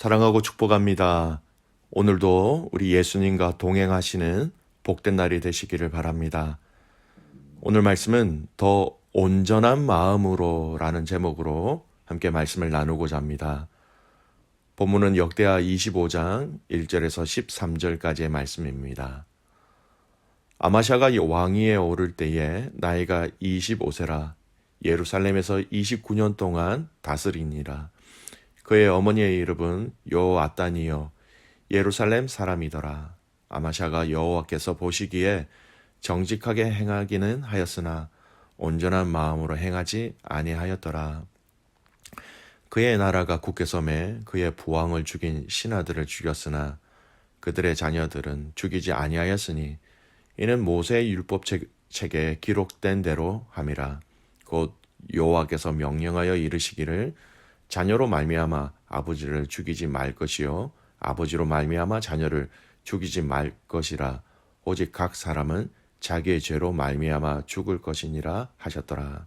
사랑하고 축복합니다. 오늘도 우리 예수님과 동행하시는 복된 날이 되시기를 바랍니다. 오늘 말씀은 더 온전한 마음으로 라는 제목으로 함께 말씀을 나누고자 합니다. 본문은 역대하 25장 1절에서 13절까지의 말씀입니다. 아마샤가 왕위에 오를 때에 나이가 25세라 예루살렘에서 29년 동안 다스리니라. 그의 어머니의 이름은 여호아따니요 예루살렘 사람이더라. 아마샤가 여호와께서 보시기에 정직하게 행하기는 하였으나 온전한 마음으로 행하지 아니하였더라. 그의 나라가 굳게 섬에 그의 부왕을 죽인 신하들을 죽였으나 그들의 자녀들은 죽이지 아니하였으니 이는 모세의 율법책에 기록된 대로 함이라. 곧 여호와께서 명령하여 이르시기를 자녀로 말미암아 아버지를 죽이지 말 것이요 아버지로 말미암아 자녀를 죽이지 말 것이라. 오직 각 사람은 자기의 죄로 말미암아 죽을 것이니라 하셨더라.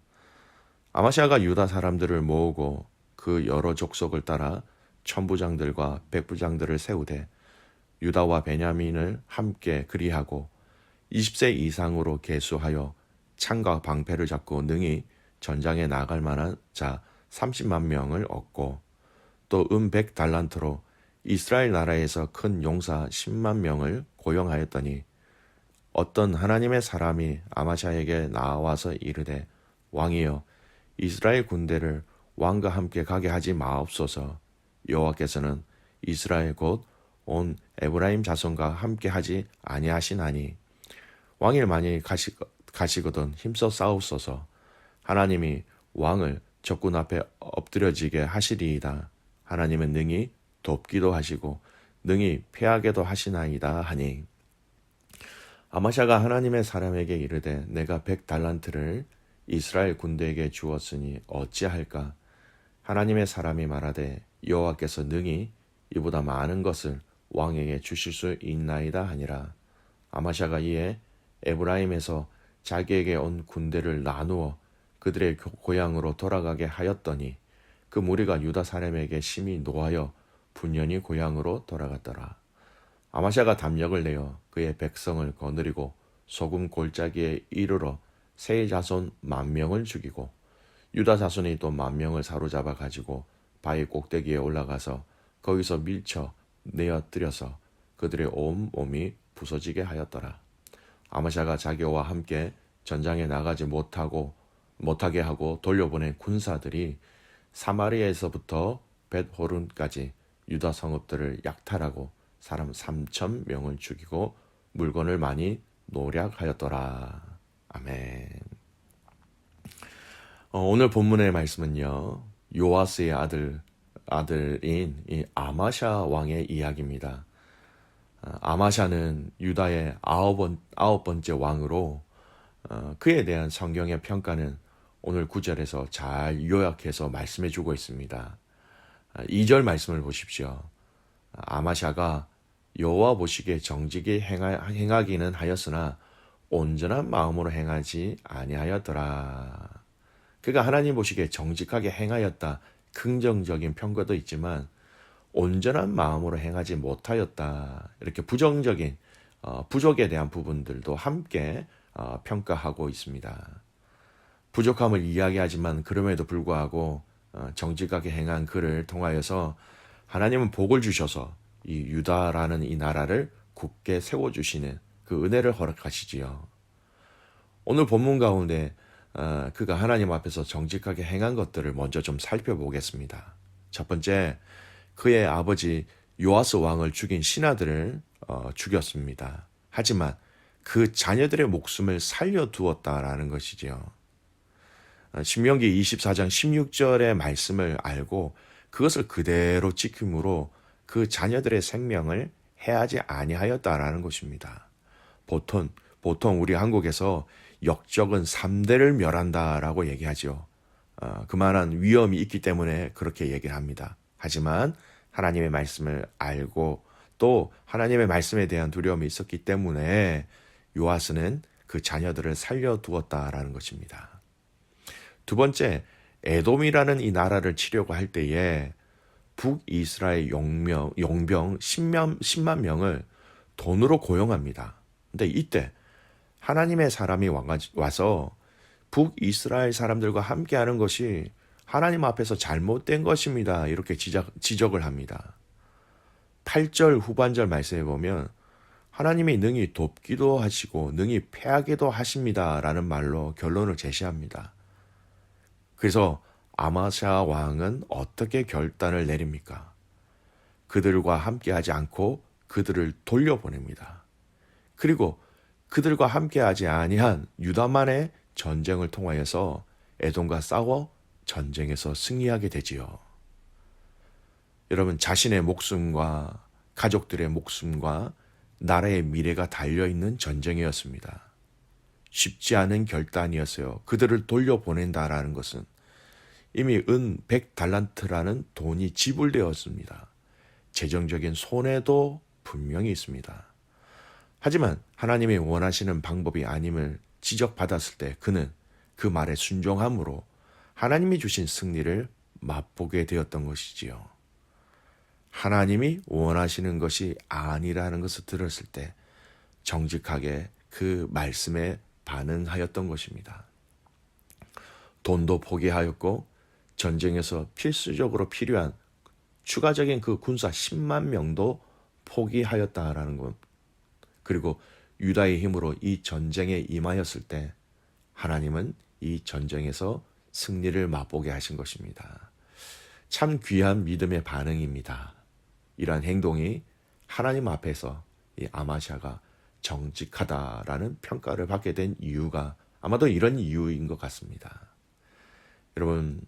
아마샤가 유다 사람들을 모으고 그 여러 족속을 따라 천부장들과 백부장들을 세우되 유다와 베냐민을 함께 그리하고 20세 이상으로 계수하여 창과 방패를 잡고 능히 전장에 나갈 만한 자 30만 명을 얻고 또 100달란트로 이스라엘 나라에서 큰 용사 10만 명을 고용하였더니 어떤 하나님의 사람이 아마샤에게 나와서 이르되 왕이여 이스라엘 군대를 왕과 함께 가게 하지 마옵소서. 여호와께서는 이스라엘 곧 온 에브라임 자손과 함께 하지 아니하시나니 왕일 만일 가시거든 힘써 싸우소서. 하나님이 왕을 적군 앞에 엎드려지게 하시리이다. 하나님은 능히 돕기도 하시고 능히 패하게도 하시나이다 하니 아마샤가 하나님의 사람에게 이르되 내가 100달란트를 이스라엘 군대에게 주었으니 어찌할까? 하나님의 사람이 말하되 여호와께서 능히 이보다 많은 것을 왕에게 주실 수 있나이다 하니라. 아마샤가 이에 에브라임에서 자기에게 온 군대를 나누어 그들의 고향으로 돌아가게 하였더니 그 무리가 유다 사람에게 심히 노하여 분연히 고향으로 돌아갔더라. 아마샤가 담력을 내어 그의 백성을 거느리고 소금 골짜기에 이르러 세 자손 10,000명을 죽이고 유다 자손이 또 10,000명을 사로잡아 가지고 바위 꼭대기에 올라가서 거기서 밀쳐 내어뜨려서 그들의 온 몸이 부서지게 하였더라. 아마샤가 자기와 함께 전장에 나가지 못하게 하고 돌려보낸 군사들이 사마리아에서부터 벳호른까지 유다 성읍들을 약탈하고 사람 3,000명을 죽이고 물건을 많이 노략하였더라. 아멘. 오늘 본문의 말씀은요, 요아스의 아들인 이 아마샤 왕의 이야기입니다. 아마샤는 유다의 아홉 번째 왕으로 그에 대한 성경의 평가는 오늘 9절에서 잘 요약해서 말씀해주고 있습니다. 2절 말씀을 보십시오. 아마샤가 여호와 보시기에 정직히 행하기는 하였으나 온전한 마음으로 행하지 아니하였더라. 그가 하나님 보시기에 정직하게 행하였다. 긍정적인 평가도 있지만 온전한 마음으로 행하지 못하였다. 이렇게 부정적인 부족에 대한 부분들도 함께 평가하고 있습니다. 부족함을 이야기하지만 그럼에도 불구하고 정직하게 행한 그를 통하여서 하나님은 복을 주셔서 이 유다라는 이 나라를 굳게 세워주시는 그 은혜를 허락하시지요. 오늘 본문 가운데 그가 하나님 앞에서 정직하게 행한 것들을 먼저 좀 살펴보겠습니다. 첫 번째, 그의 아버지 요아스 왕을 죽인 신하들을 죽였습니다. 하지만 그 자녀들의 목숨을 살려두었다라는 것이지요. 신명기 24장 16절의 말씀을 알고 그것을 그대로 지킴으로 그 자녀들의 생명을 해하지 아니하였다라는 것입니다. 보통 우리 한국에서 역적은 3대를 멸한다라고 얘기하죠. 그만한 위험이 있기 때문에 그렇게 얘기를 합니다. 하지만 하나님의 말씀을 알고 또 하나님의 말씀에 대한 두려움이 있었기 때문에 요아스는 그 자녀들을 살려두었다라는 것입니다. 두 번째, 에돔이라는 이 나라를 치려고 할 때에 북이스라엘 용병 10만 명을 돈으로 고용합니다. 근데 이때 하나님의 사람이 와서 북이스라엘 사람들과 함께하는 것이 하나님 앞에서 잘못된 것입니다. 이렇게 지적을 합니다. 8절 후반절 말씀에 보면 하나님이 능히 돕기도 하시고 능히 패하기도 하십니다. 라는 말로 결론을 제시합니다. 그래서 아마샤 왕은 어떻게 결단을 내립니까? 그들과 함께하지 않고 그들을 돌려보냅니다. 그리고 그들과 함께하지 아니한 유다만의 전쟁을 통하여서 에돔과 싸워 전쟁에서 승리하게 되지요. 여러분, 자신의 목숨과 가족들의 목숨과 나라의 미래가 달려있는 전쟁이었습니다. 쉽지 않은 결단이었어요. 그들을 돌려보낸다라는 것은 이미 은 100달란트라는 돈이 지불되었습니다. 재정적인 손해도 분명히 있습니다. 하지만 하나님이 원하시는 방법이 아님을 지적받았을 때 그는 그 말에 순종함으로 하나님이 주신 승리를 맛보게 되었던 것이지요. 하나님이 원하시는 것이 아니라는 것을 들었을 때 정직하게 그 말씀에 반응하였던 것입니다. 돈도 포기하였고 전쟁에서 필수적으로 필요한 추가적인 그 군사 10만 명도 포기하였다라는 것. 그리고 유다의 힘으로 이 전쟁에 임하였을 때 하나님은 이 전쟁에서 승리를 맛보게 하신 것입니다. 참 귀한 믿음의 반응입니다. 이러한 행동이 하나님 앞에서 이 아마샤가 정직하다라는 평가를 받게 된 이유가 아마도 이런 이유인 것 같습니다. 여러분,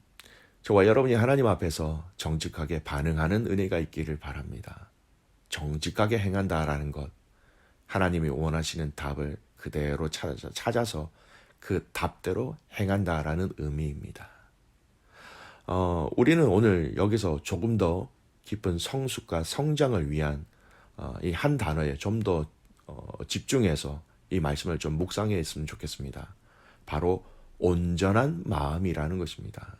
저와 여러분이 하나님 앞에서 정직하게 반응하는 은혜가 있기를 바랍니다. 정직하게 행한다라는 것, 하나님이 원하시는 답을 그대로 찾아서 그 답대로 행한다라는 의미입니다. 우리는 오늘 여기서 조금 더 깊은 성숙과 성장을 위한 이 한 단어에 좀 더 집중해서 이 말씀을 좀 묵상해 했으면 좋겠습니다. 바로 온전한 마음이라는 것입니다.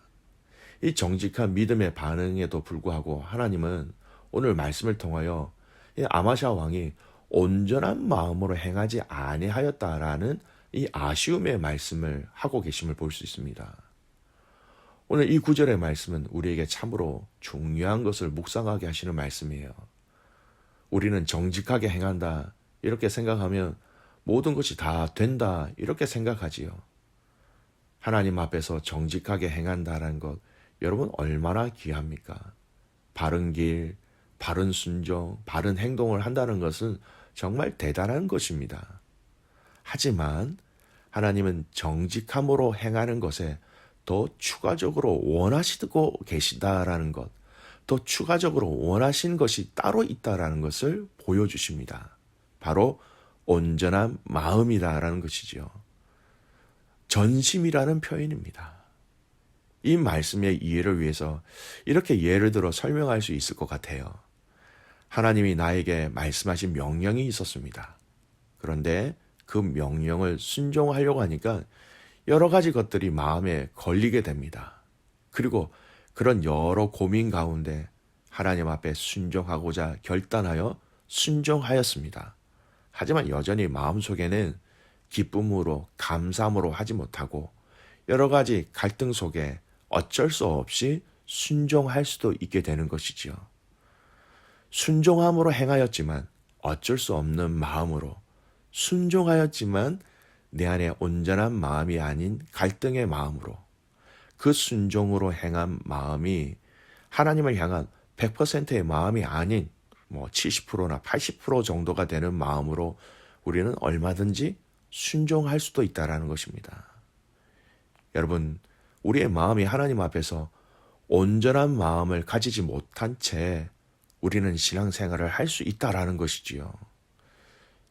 이 정직한 믿음의 반응에도 불구하고 하나님은 오늘 말씀을 통하여 이 아마샤 왕이 온전한 마음으로 행하지 아니하였다라는 이 아쉬움의 말씀을 하고 계심을 볼 수 있습니다. 오늘 이 구절의 말씀은 우리에게 참으로 중요한 것을 묵상하게 하시는 말씀이에요. 우리는 정직하게 행한다 이렇게 생각하면 모든 것이 다 된다 이렇게 생각하지요. 하나님 앞에서 정직하게 행한다는 것 여러분 얼마나 귀합니까? 바른 길, 바른 순종, 바른 행동을 한다는 것은 정말 대단한 것입니다. 하지만 하나님은 정직함으로 행하는 것에 더 추가적으로 원하시고 계시다라는 것, 더 추가적으로 원하신 것이 따로 있다라는 것을 보여주십니다. 바로 온전한 마음이다라는 것이지요. 전심이라는 표현입니다. 이 말씀의 이해를 위해서 이렇게 예를 들어 설명할 수 있을 것 같아요. 하나님이 나에게 말씀하신 명령이 있었습니다. 그런데 그 명령을 순종하려고 하니까 여러 가지 것들이 마음에 걸리게 됩니다. 그리고 그런 여러 고민 가운데 하나님 앞에 순종하고자 결단하여 순종하였습니다. 하지만 여전히 마음속에는 기쁨으로 감사함으로 하지 못하고 여러 가지 갈등 속에 어쩔 수 없이 순종할 수도 있게 되는 것이지요. 순종함으로 행하였지만 어쩔 수 없는 마음으로 순종하였지만 내 안에 온전한 마음이 아닌 갈등의 마음으로 그 순종으로 행한 마음이 하나님을 향한 100%의 마음이 아닌 70%나 80% 정도가 되는 마음으로 우리는 얼마든지 순종할 수도 있다라는 것입니다. 여러분, 우리의 마음이 하나님 앞에서 온전한 마음을 가지지 못한 채 우리는 신앙생활을 할 수 있다라는 것이지요.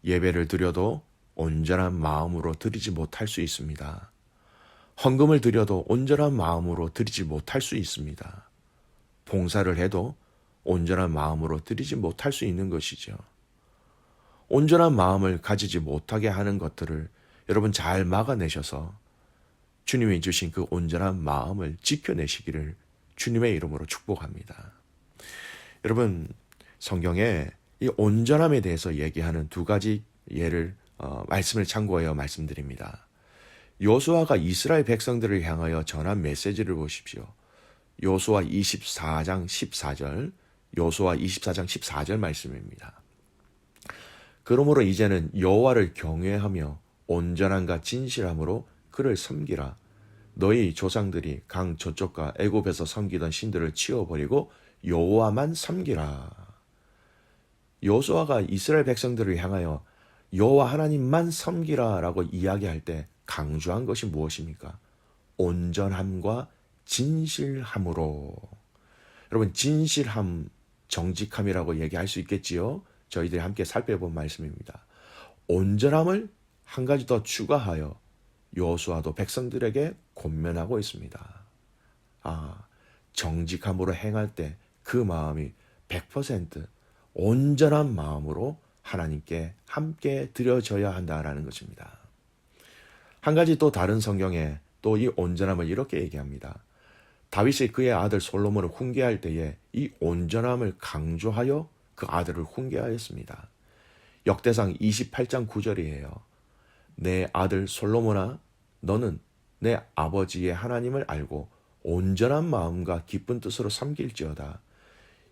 예배를 드려도 온전한 마음으로 드리지 못할 수 있습니다. 헌금을 드려도 온전한 마음으로 드리지 못할 수 있습니다. 봉사를 해도 온전한 마음으로 드리지 못할 수 있는 것이죠. 온전한 마음을 가지지 못하게 하는 것들을 여러분 잘 막아내셔서 주님이 주신 그 온전한 마음을 지켜내시기를 주님의 이름으로 축복합니다. 여러분, 성경에 이 온전함에 대해서 얘기하는 두 가지 예를 말씀을 참고하여 말씀드립니다. 요수아가 이스라엘 백성들을 향하여 전한 메시지를 보십시오. 요수아 24장 14절, 요수아 24장 14절 말씀입니다. 그러므로 이제는 여호와를 경외하며 온전함과 진실함으로 그를 섬기라. 너희 조상들이 강 저쪽과 애굽에서 섬기던 신들을 치워버리고 여호와만 섬기라. 요수아가 이스라엘 백성들을 향하여 여호와 하나님만 섬기라라고 이야기할 때 강조한 것이 무엇입니까? 온전함과 진실함으로. 여러분, 진실함, 정직함이라고 얘기할 수 있겠지요? 저희들이 함께 살펴본 말씀입니다. 온전함을 한 가지 더 추가하여 여호수아도 백성들에게 권면하고 있습니다. 정직함으로 행할 때 그 마음이 100% 온전한 마음으로 하나님께 함께 드려져야 한다라는 것입니다. 한 가지 또 다른 성경에 또 이 온전함을 이렇게 얘기합니다. 다윗이 그의 아들 솔로몬을 훈계할 때에 이 온전함을 강조하여 그 아들을 훈계하였습니다. 역대상 28장 9절이에요. 내 아들 솔로몬아, 너는 내 아버지의 하나님을 알고 온전한 마음과 기쁜 뜻으로 섬길지어다.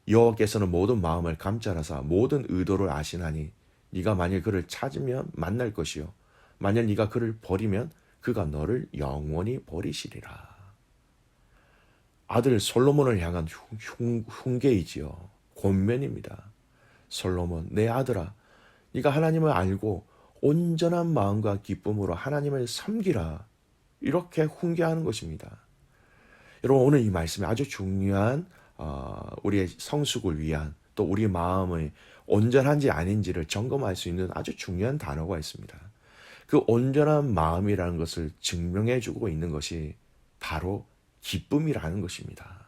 여호와께서는 모든 마음을 감찰하사 모든 의도를 아시나니 네가 만일 그를 찾으면 만날 것이요 만일 네가 그를 버리면 그가 너를 영원히 버리시리라. 아들 솔로몬을 향한 훈계이지요. 권면입니다. 솔로몬, 내 아들아, 네가 하나님을 알고 온전한 마음과 기쁨으로 하나님을 섬기라. 이렇게 훈계하는 것입니다. 여러분, 오늘 이 말씀이 아주 중요한 우리의 성숙을 위한, 또 우리 마음의 온전한지 아닌지를 점검할 수 있는 아주 중요한 단어가 있습니다. 그 온전한 마음이라는 것을 증명해 주고 있는 것이 바로 기쁨이라는 것입니다.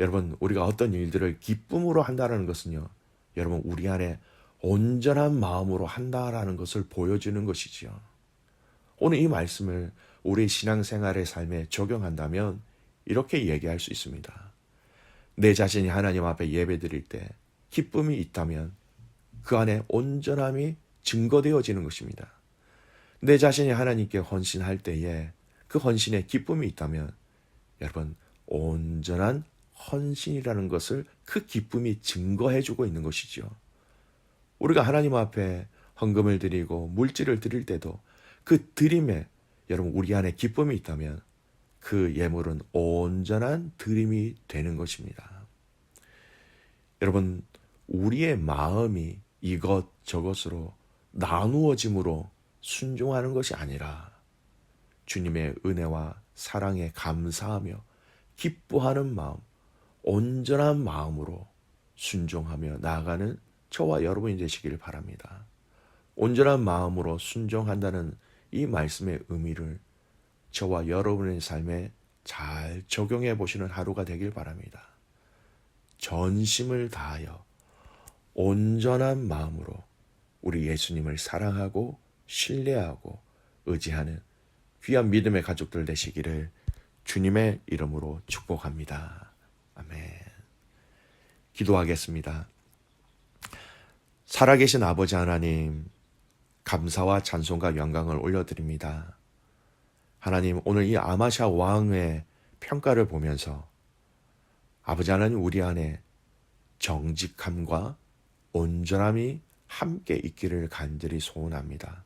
여러분, 우리가 어떤 일들을 기쁨으로 한다는 것은요, 여러분, 우리 안에 온전한 마음으로 한다라는 것을 보여주는 것이지요. 오늘 이 말씀을 우리 신앙생활의 삶에 적용한다면 이렇게 얘기할 수 있습니다. 내 자신이 하나님 앞에 예배드릴 때 기쁨이 있다면 그 안에 온전함이 증거되어지는 것입니다. 내 자신이 하나님께 헌신할 때에 그 헌신에 기쁨이 있다면 여러분, 온전한 헌신이라는 것을 그 기쁨이 증거해주고 있는 것이죠. 우리가 하나님 앞에 헌금을 드리고 물질을 드릴 때도 그 드림에 여러분 우리 안에 기쁨이 있다면 그 예물은 온전한 드림이 되는 것입니다. 여러분, 우리의 마음이 이것저것으로 나누어짐으로 순종하는 것이 아니라 주님의 은혜와 사랑에 감사하며 기뻐하는 마음, 온전한 마음으로 순종하며 나아가는 저와 여러분이 되시기를 바랍니다. 온전한 마음으로 순종한다는 이 말씀의 의미를 저와 여러분의 삶에 잘 적용해 보시는 하루가 되길 바랍니다. 전심을 다하여 온전한 마음으로 우리 예수님을 사랑하고 신뢰하고 의지하는 귀한 믿음의 가족들 되시기를 주님의 이름으로 축복합니다. 아멘. 기도하겠습니다. 살아계신 아버지 하나님, 감사와 찬송과 영광을 올려드립니다. 하나님, 오늘 이 아마샤 왕의 평가를 보면서 아버지 하나님, 우리 안에 정직함과 온전함이 함께 있기를 간절히 소원합니다.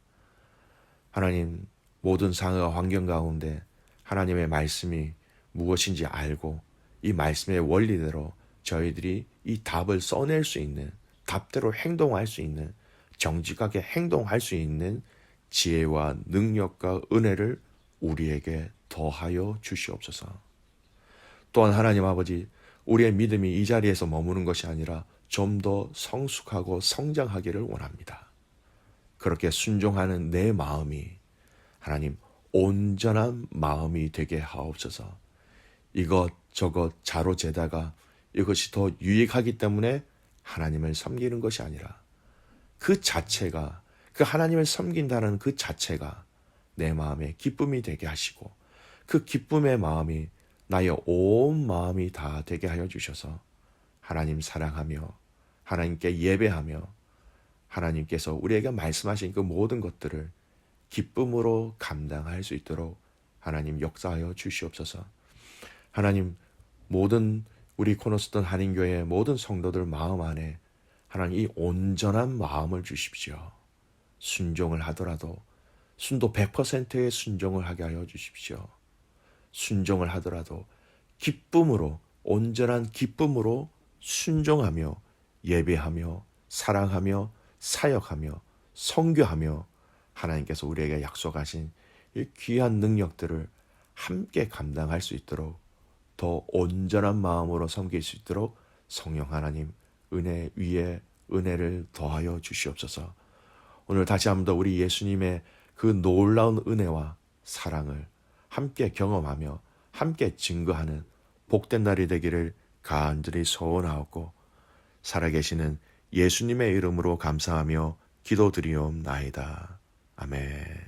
하나님, 모든 상황과 환경 가운데 하나님의 말씀이 무엇인지 알고 이 말씀의 원리대로 저희들이 이 답을 써낼 수 있는, 답대로 행동할 수 있는, 정직하게 행동할 수 있는 지혜와 능력과 은혜를 우리에게 더하여 주시옵소서. 또한 하나님 아버지, 우리의 믿음이 이 자리에서 머무는 것이 아니라 좀 더 성숙하고 성장하기를 원합니다. 그렇게 순종하는 내 마음이 하나님 온전한 마음이 되게 하옵소서. 이것저것 자로 재다가 이것이 더 유익하기 때문에 하나님을 섬기는 것이 아니라 그 자체가, 그 하나님을 섬긴다는 그 자체가 내 마음에 기쁨이 되게 하시고 그 기쁨의 마음이 나의 온 마음이 다 되게 하여 주셔서 하나님 사랑하며 하나님께 예배하며 하나님께서 우리에게 말씀하신 그 모든 것들을 기쁨으로 감당할 수 있도록 하나님 역사하여 주시옵소서. 하나님, 모든 우리 코너스턴 한인교회의 모든 성도들 마음 안에 하나님 이 온전한 마음을 주십시오. 순종을 하더라도 순도 100%의 순종을 하게 하여 주십시오. 순종을 하더라도 기쁨으로, 온전한 기쁨으로 순종하며 예배하며 사랑하며 사역하며 선교하며 하나님께서 우리에게 약속하신 이 귀한 능력들을 함께 감당할 수 있도록 더 온전한 마음으로 섬길 수 있도록 성령 하나님 은혜 위에 은혜를 더하여 주시옵소서. 오늘 다시 한번 더 우리 예수님의 그 놀라운 은혜와 사랑을 함께 경험하며 함께 증거하는 복된 날이 되기를 간절히 소원하옵고 살아계시는 예수님의 이름으로 감사하며 기도드리옵나이다. 아멘.